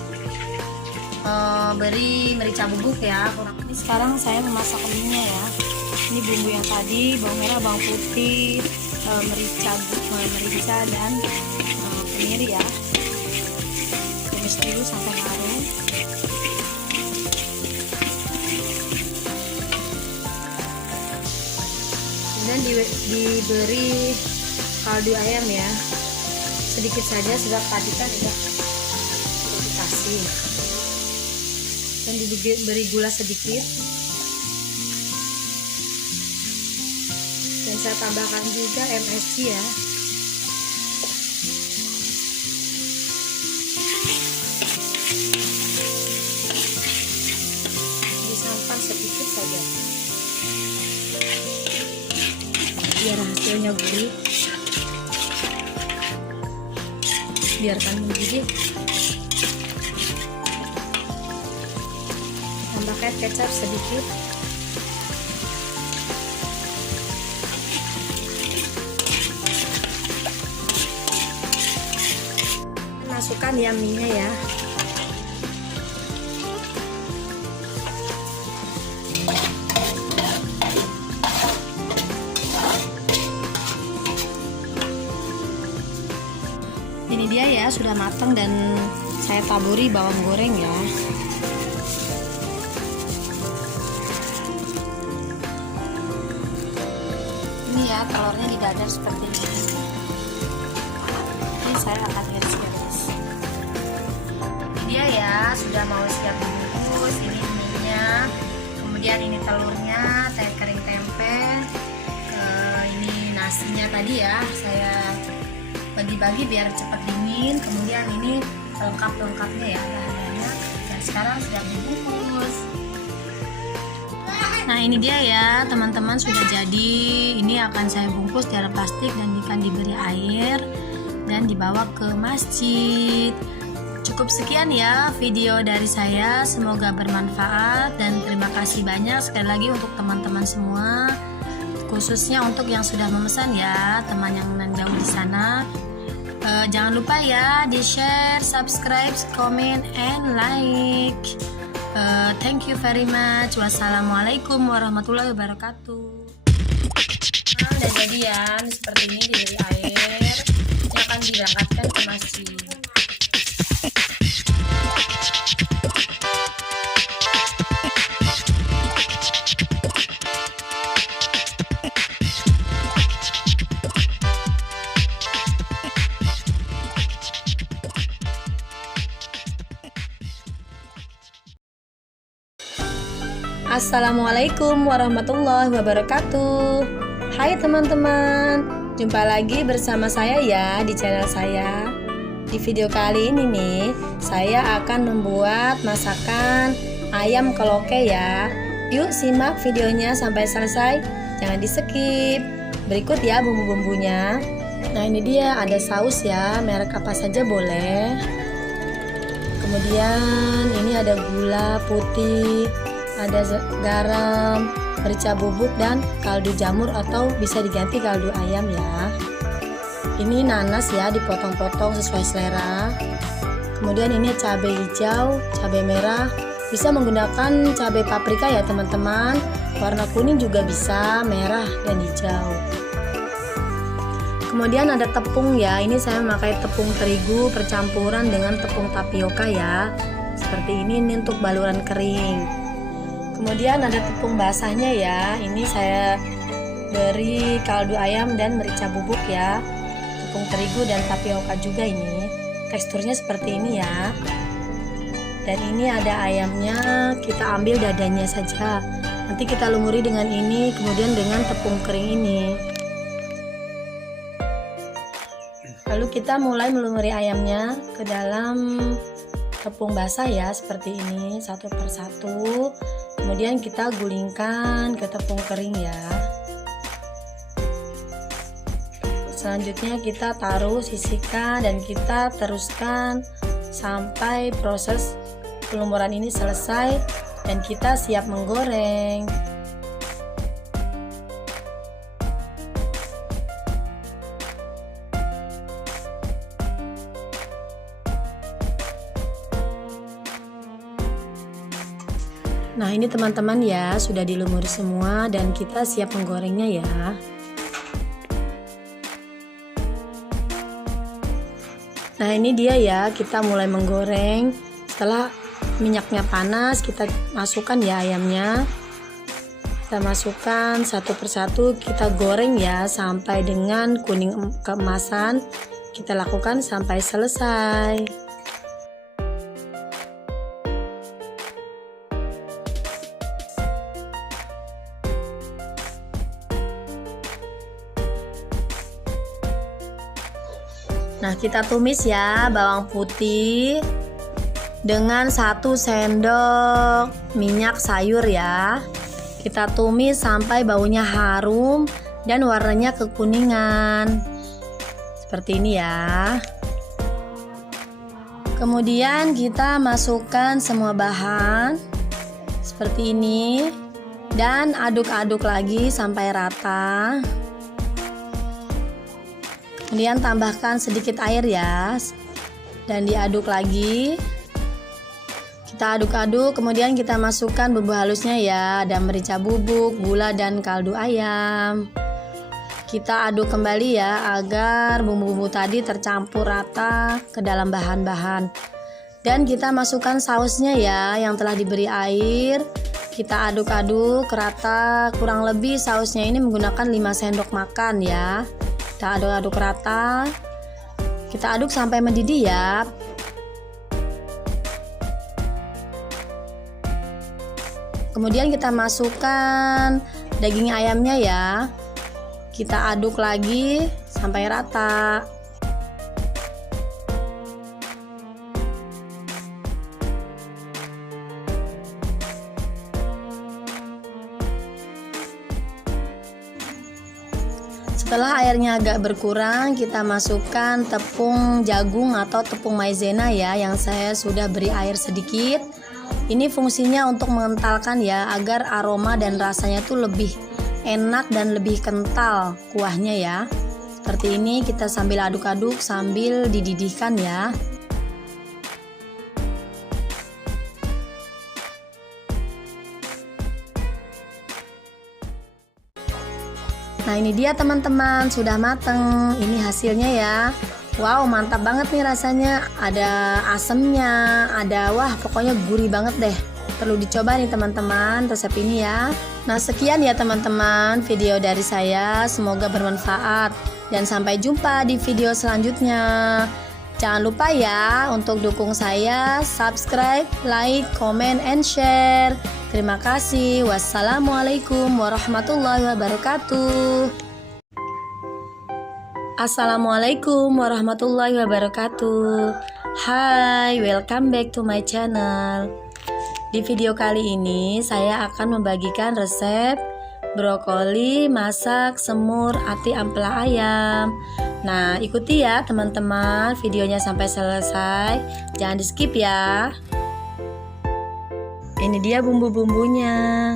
beri merica bubuk ya. Ini sekarang saya memasak mie-nya ya. Ini bumbu yang tadi, bawang merah, bawang putih, merica dan kemiri ya. Tumis dulu sampai harum. Kemudian diberi kaldu ayam ya, sedikit saja sebab tadi kan sudah dikasih. Dan diberi gula sedikit. Dan saya tambahkan juga MSG ya. Santan sedikit saja biar hasilnya gurih. Biarkan mendidih. Tambahkan kecap sedikit. Masukkan ya mie-nya ya. Ini dia ya saya sudah matang dan saya taburi bawang goreng ya. Ini ya telurnya didadar seperti ini. Ini saya akan iris-iris. Ini dia ya, sudah mau siap dibungkus. Ini minyak, kemudian ini telurnya, teh kering tempe, ini nasinya tadi ya, saya bagi-bagi biar cepat dingin. Kemudian ini lengkap-lengkapnya ya bahannya, dan sekarang sudah dibungkus. Nah ini dia ya teman-teman, sudah jadi. Ini akan saya bungkus dalam plastik dan akan diberi air dan dibawa ke masjid. Cukup sekian ya video dari saya, semoga bermanfaat dan terima kasih banyak sekali lagi untuk teman-teman semua, khususnya untuk yang sudah memesan ya, teman yang jauh di sana. Jangan lupa ya di share, subscribe, comment, and like. Thank you very much. Wassalamualaikum warahmatullahi wabarakatuh. Nah, udah jadi ya, seperti ini diberi air. Ini akan diberangkatkan ke masjid. Assalamualaikum warahmatullahi wabarakatuh. Hai teman-teman, jumpa lagi bersama saya ya di channel saya. Di video kali ini nih, saya akan membuat masakan ayam keloke ya. Yuk simak videonya sampai selesai, jangan di skip. Berikut ya bumbu-bumbunya. Nah ini dia, ada saus ya, merek apa saja boleh. Kemudian ini ada gula putih, ada garam, merica bubuk, dan kaldu jamur atau bisa diganti kaldu ayam ya. Ini nanas ya, dipotong-potong sesuai selera. Kemudian ini cabai hijau, cabai merah, bisa menggunakan cabai paprika ya teman-teman. Warna kuning juga bisa, merah dan hijau. Kemudian ada tepung ya, ini saya memakai tepung terigu percampuran dengan tepung tapioka ya. Seperti ini untuk baluran kering. Kemudian ada tepung basahnya ya, ini saya beri kaldu ayam dan merica bubuk ya, tepung terigu dan tapioka juga ini. Teksturnya seperti ini ya. Dan ini ada ayamnya, kita ambil dadanya saja. Nanti kita lumuri dengan ini, kemudian dengan tepung kering ini. Lalu kita mulai melumuri ayamnya ke dalam tepung basah ya, seperti ini satu persatu. Kemudian kita gulingkan ke tepung kering ya. Selanjutnya kita taruh, sisihkan, dan kita teruskan sampai proses pelumuran ini selesai dan kita siap menggoreng. Nah ini teman-teman ya, sudah dilumuri semua dan kita siap menggorengnya ya. Nah ini dia ya, kita mulai menggoreng. Setelah minyaknya panas, kita masukkan ya ayamnya. Kita masukkan satu persatu, kita goreng ya sampai dengan kuning keemasan. Kita lakukan sampai selesai. Nah kita tumis ya bawang putih dengan 1 sendok minyak sayur ya. Kita tumis sampai baunya harum dan warnanya kekuningan. Seperti ini ya. Kemudian kita masukkan semua bahan seperti ini dan aduk-aduk lagi sampai rata. Kemudian tambahkan sedikit air ya, dan diaduk lagi. Kita aduk-aduk, kemudian kita masukkan bumbu halusnya ya, ada merica bubuk, gula, dan kaldu ayam. Kita aduk kembali ya agar bumbu-bumbu tadi tercampur rata ke dalam bahan-bahan. Dan kita masukkan sausnya ya yang telah diberi air. Kita aduk-aduk rata, kurang lebih sausnya ini menggunakan 5 sendok makan ya. Kita aduk-aduk rata. Kita aduk sampai mendidih ya. Kemudian kita masukkan daging ayamnya ya. Kita aduk lagi sampai rata. Setelah airnya agak berkurang, kita masukkan tepung jagung atau tepung maizena ya, yang saya sudah beri air sedikit. Ini fungsinya untuk mengentalkan ya, agar aroma dan rasanya tuh lebih enak dan lebih kental kuahnya ya. Seperti ini, kita sambil aduk-aduk sambil dididihkan ya. Nah ini dia teman-teman, sudah mateng. Ini hasilnya ya. Wow, mantap banget nih rasanya. Ada asemnya, ada pokoknya gurih banget deh. Perlu dicoba nih teman-teman resep ini ya. Nah sekian ya teman-teman video dari saya, semoga bermanfaat dan sampai jumpa di video selanjutnya. Jangan lupa ya untuk dukung saya, subscribe, like, comment, and share. Terima kasih. Wassalamualaikum warahmatullahi wabarakatuh. Assalamualaikum warahmatullahi wabarakatuh. Hai, welcome back to my channel. Di video kali ini saya akan membagikan resep brokoli masak semur ati ampela ayam. Nah, ikuti ya teman-teman videonya sampai selesai. Jangan di skip ya. Ini dia bumbu-bumbunya.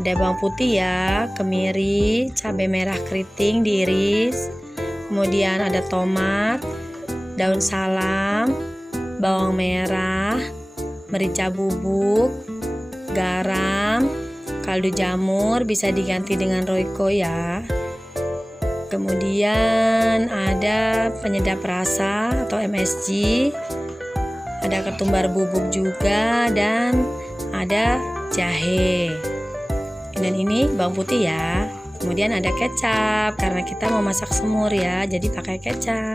Ada bawang putih ya, kemiri, cabai merah keriting diiris. Kemudian ada tomat, daun salam, bawang merah, merica bubuk, garam, kaldu jamur bisa diganti dengan royco ya. Kemudian ada penyedap rasa atau MSG, ada ketumbar bubuk juga, dan ada jahe. Dan ini bawang putih ya. Kemudian ada kecap karena kita mau masak semur ya, jadi pakai kecap.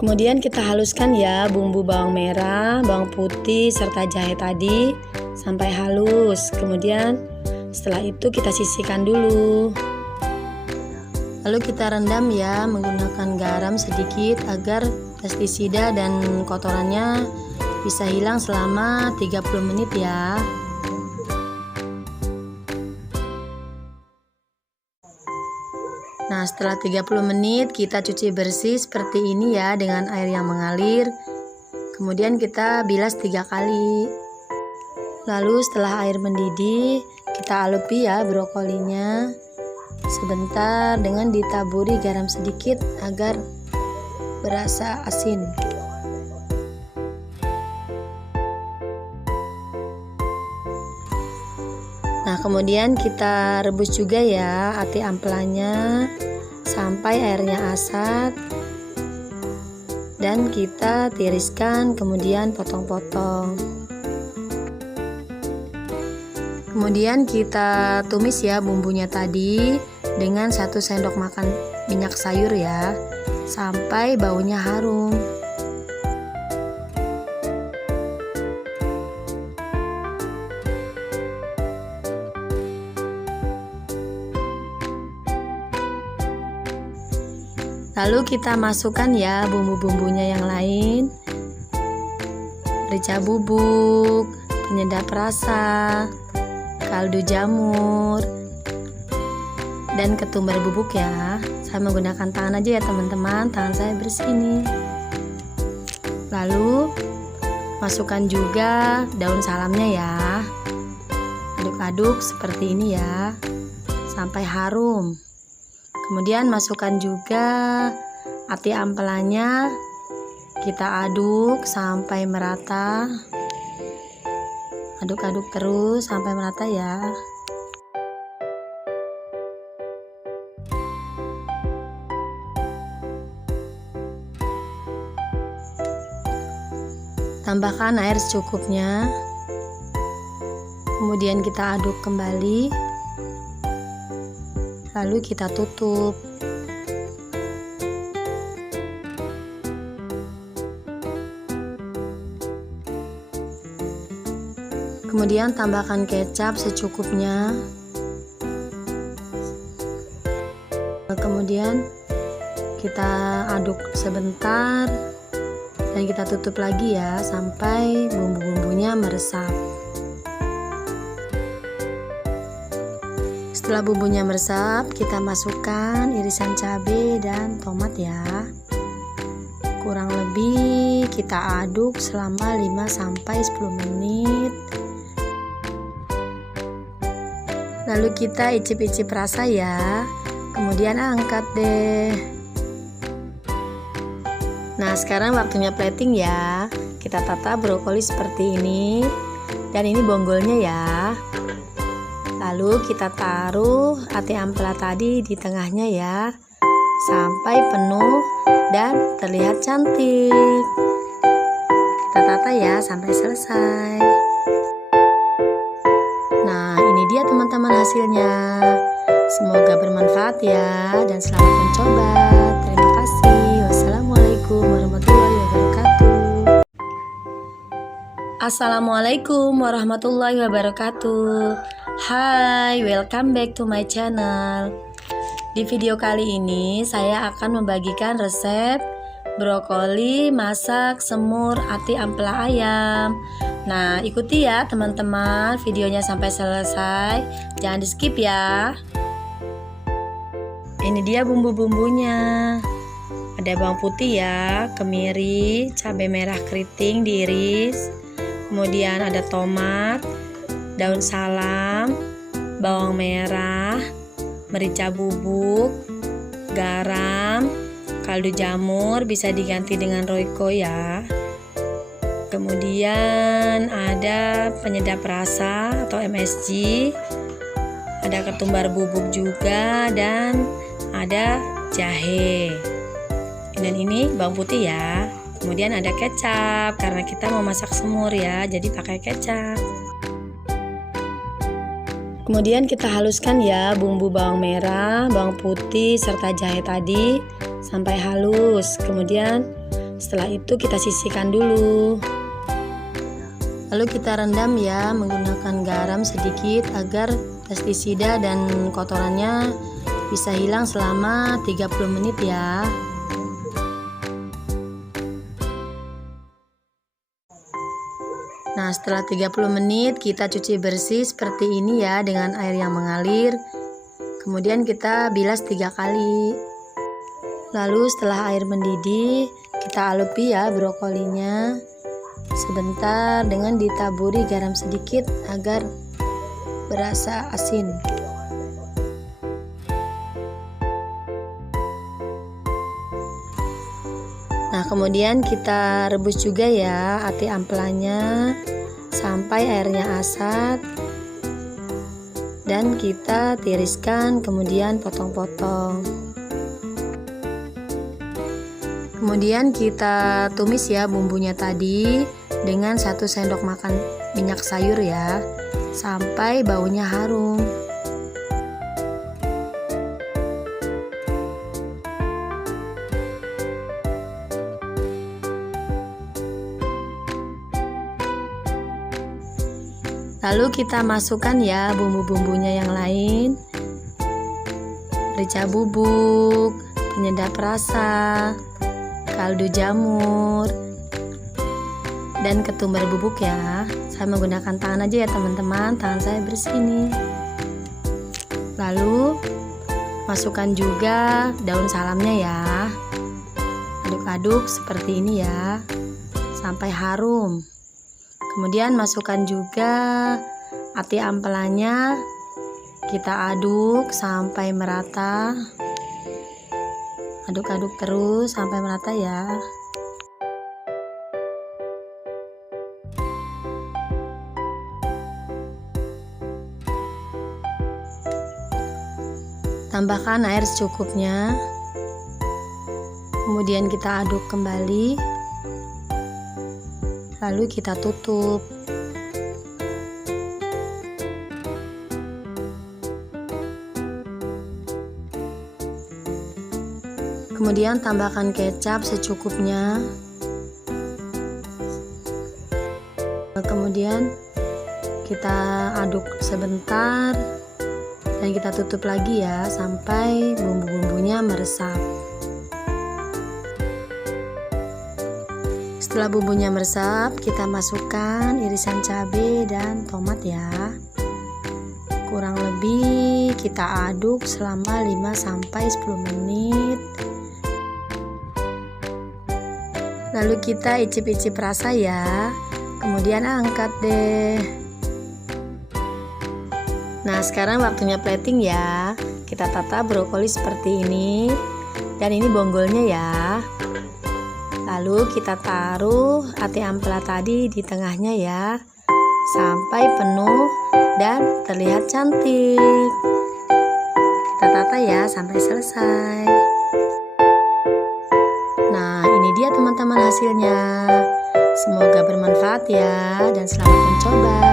Kemudian kita haluskan ya bumbu bawang merah, bawang putih serta jahe tadi sampai halus. Kemudian setelah itu kita sisihkan dulu. Lalu kita rendam ya menggunakan garam sedikit agar pestisida dan kotorannya bisa hilang selama 30 menit ya. Nah setelah 30 menit kita cuci bersih seperti ini ya dengan air yang mengalir. Kemudian kita bilas 3 kali. Lalu setelah air mendidih kita alupi ya brokolinya sebentar dengan ditaburi garam sedikit agar berasa asin. Nah kemudian kita rebus juga ya ati ampelanya sampai airnya asat dan kita tiriskan kemudian potong-potong. Kemudian kita tumis ya bumbunya tadi dengan 1 sendok makan minyak sayur ya sampai baunya harum. Lalu kita masukkan ya bumbu-bumbunya yang lain, merica bubuk, penyedap rasa, kaldu jamur, dan ketumbar bubuk ya. Saya menggunakan tangan aja ya teman-teman, tangan saya bersih nih. Lalu masukkan juga daun salamnya ya. Aduk-aduk seperti ini ya sampai harum. Kemudian masukkan juga ati ampelanya, kita aduk sampai merata. Aduk-aduk terus sampai merata ya. Tambahkan air secukupnya. Kemudian kita aduk kembali. Lalu kita tutup. Kemudian tambahkan kecap secukupnya. Kemudian kita aduk sebentar dan kita tutup lagi ya sampai bumbu-bumbunya meresap. Setelah bumbunya meresap, kita masukkan irisan cabai dan tomat ya. Kurang lebih kita aduk selama 5-10 menit. Lalu kita icip-icip rasa ya. Kemudian angkat deh. Nah, sekarang waktunya plating ya. Kita tata brokoli seperti ini. Dan ini bonggolnya ya. Lalu kita taruh ati ampela tadi di tengahnya ya. Sampai penuh dan terlihat cantik. Kita tata ya sampai selesai. Nah, ini dia teman-teman hasilnya. Semoga bermanfaat ya dan selamat mencoba. Terima kasih. Wassalamualaikum warahmatullahi wabarakatuh. Assalamualaikum warahmatullahi wabarakatuh. Hai, welcome back to my channel. Di video kali ini saya akan membagikan resep brokoli masak semur ati ampela ayam. Nah, ikuti ya teman-teman videonya sampai selesai. Jangan di skip ya. Ini dia bumbu-bumbunya. Ada bawang putih ya, kemiri, cabai merah keriting diiris. Kemudian ada tomat, daun salam, bawang merah, merica bubuk, garam, kaldu jamur bisa diganti dengan royco ya. Kemudian ada penyedap rasa atau MSG, ada ketumbar bubuk juga, dan ada jahe. Dan ini bawang putih ya. Kemudian ada kecap karena kita mau masak semur ya, jadi pakai kecap. Kemudian kita haluskan ya bumbu bawang merah, bawang putih serta jahe tadi sampai halus. Kemudian setelah itu kita sisihkan dulu. Lalu kita rendam ya menggunakan garam sedikit agar pestisida dan kotorannya bisa hilang selama 30 menit ya. Nah, setelah 30 menit kita cuci bersih seperti ini ya dengan air yang mengalir. Kemudian kita bilas 3 kali. Lalu setelah air mendidih, kita alupi ya brokolinya sebentar dengan ditaburi garam sedikit agar berasa asin. Nah, kemudian kita rebus juga ya ati ampelanya sampai airnya asat. Dan kita tiriskan kemudian potong-potong. Kemudian kita tumis ya bumbunya tadi dengan 1 sendok makan minyak sayur ya sampai baunya harum. Lalu kita masukkan ya bumbu-bumbunya yang lain. Merica bubuk, penyedap rasa, kaldu jamur, dan ketumbar bubuk ya. Saya menggunakan tangan aja ya teman-teman, tangan saya bersih nih. Lalu masukkan juga daun salamnya ya. Aduk-aduk seperti ini ya sampai harum. Kemudian masukkan juga ati ampelanya, kita aduk sampai merata. Aduk-aduk terus sampai merata ya. Tambahkan air secukupnya. Kemudian kita aduk kembali. lalu kita tutup. Kemudian tambahkan kecap secukupnya. Kemudian kita aduk sebentar dan kita tutup lagi ya sampai bumbu-bumbunya meresap. Setelah bumbunya meresap, kita masukkan irisan cabai dan tomat ya. Kurang lebih kita aduk selama 5-10 menit. Lalu kita icip-icip rasa ya. Kemudian angkat deh. Nah, sekarang waktunya plating ya. Kita tata brokoli seperti ini. Dan ini bonggolnya ya. Lalu kita taruh ati ampela tadi di tengahnya ya, sampai penuh dan terlihat cantik. Kita tata ya sampai selesai. Nah, ini dia teman-teman hasilnya. Semoga bermanfaat ya, dan selamat mencoba.